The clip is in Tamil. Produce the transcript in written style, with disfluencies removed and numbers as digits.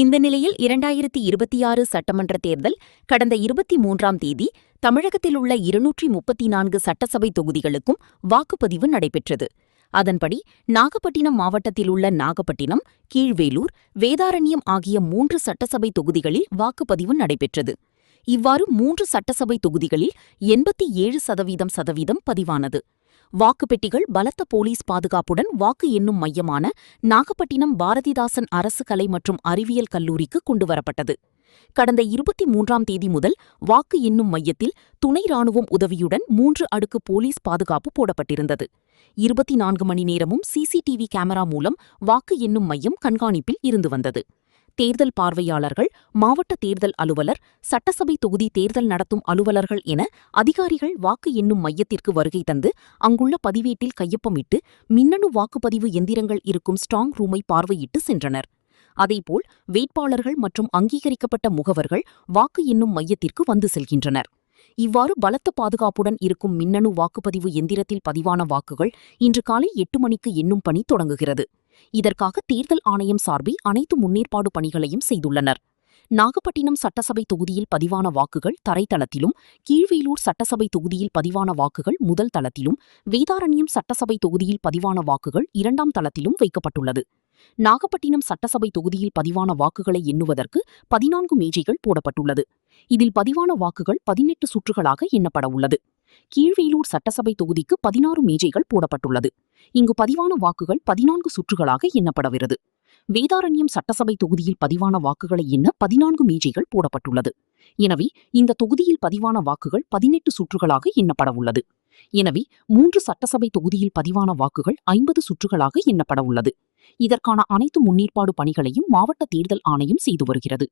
இந்த நிலையில் 2026 சட்டமன்ற தேர்தல் கடந்த 23ஆம் தேதி தமிழகத்தில் உள்ள 234 சட்டசபை தொகுதிகளுக்கும் வாக்குப்பதிவு நடைபெற்றது. அதன்படி நாகப்பட்டினம் மாவட்டத்தில் உள்ள நாகப்பட்டினம், கீழ்வேலூர், வேதாரண்யம் ஆகிய 3 சட்டசபை தொகுதிகளில் வாக்குப்பதிவு நடைபெற்றது. இவ்வாறு 3 சட்டசபை தொகுதிகளில் 87% பதிவானது. வாக்குப்பெட்டிகள் பலத்த போலீஸ் பாதுகாப்புடன் வாக்கு எண்ணும் மையமான நாகப்பட்டினம் பாரதிதாசன் அரசு கலை மற்றும் அறிவியல் கல்லூரிக்கு கொண்டுவரப்பட்டது. கடந்த 23ஆம் தேதி முதல் வாக்கு எண்ணும் மையத்தில் துணை ராணுவம் உதவியுடன் 3 அடுக்கு போலீஸ் பாதுகாப்பு போடப்பட்டிருந்தது. 24 மணி நேரமும் சிசிடிவி கேமரா மூலம் வாக்கு எண்ணும் மையம் கண்காணிப்பில் இருந்து வந்தது. தேர்தல் பார்வையாளர்கள், மாவட்ட தேர்தல் அலுவலர், சட்டசபை தொகுதி தேர்தல் நடத்தும் அலுவலர்கள் என அதிகாரிகள் வாக்கு எண்ணும் மையத்திற்கு வருகை தந்து அங்குள்ள பதிவேட்டில் கையொப்பமிட்டு மின்னணு வாக்குப்பதிவு எந்திரங்கள் இருக்கும் ஸ்ட்ராங் ரூமை பார்வையிட்டு சென்றனர். அதேபோல் வேட்பாளர்கள் மற்றும் அங்கீகரிக்கப்பட்ட முகவர்கள் வாக்கு எண்ணும் மையத்திற்கு வந்து செல்கின்றனர். இவ்வாறு பலத்த பாதுகாப்புடன் இருக்கும் மின்னணு வாக்குப்பதிவு எந்திரத்தில் பதிவான வாக்குகள் இன்று காலை 8 மணிக்கு எண்ணும் பணி தொடங்குகிறது. இதற்காக தேர்தல் ஆணையம் சார்பில் அனைத்து முன்னேற்பாடு பணிகளையும் செய்துள்ளனர். நாகப்பட்டினம் சட்டசபை தொகுதியில் பதிவான வாக்குகள் தரைத்தளத்திலும், கீழ்வேலூர் சட்டசபை தொகுதியில் பதிவான வாக்குகள் முதல் தளத்திலும், வேதாரண்யம் சட்டசபை தொகுதியில் பதிவான வாக்குகள் 2ஆம் தளத்திலும் வைக்கப்பட்டுள்ளது. நாகப்பட்டினம் சட்டசபை தொகுதியில் பதிவான வாக்குகளை எண்ணுவதற்கு 14 மேஜைகள் போடப்பட்டுள்ளது. இதில் பதிவான வாக்குகள் 18 சுற்றுகளாக எண்ணப்பட உள்ளது. கீழ்வேலூர் சட்டசபை தொகுதிக்கு 16 மேஜைகள் போடப்பட்டுள்ளது. இங்கு பதிவான வாக்குகள் 14 சுற்றுகளாக எண்ணப்படவிருது. வேதாரண்யம் சட்டசபை தொகுதியில் பதிவான வாக்குகளை எண்ண 14 மேஜைகள் போடப்பட்டுள்ளது. எனவே இந்த தொகுதியில் பதிவான வாக்குகள் 18 சுற்றுகளாக எண்ணப்பட உள்ளது. எனவே 3 சட்டசபை தொகுதியில் பதிவான வாக்குகள் 50 சுற்றுகளாக எண்ணப்பட உள்ளது. இதற்கான அனைத்து முன்னேற்பாடு பணிகளையும் மாவட்ட தேர்தல் ஆணையம் செய்து வருகிறது.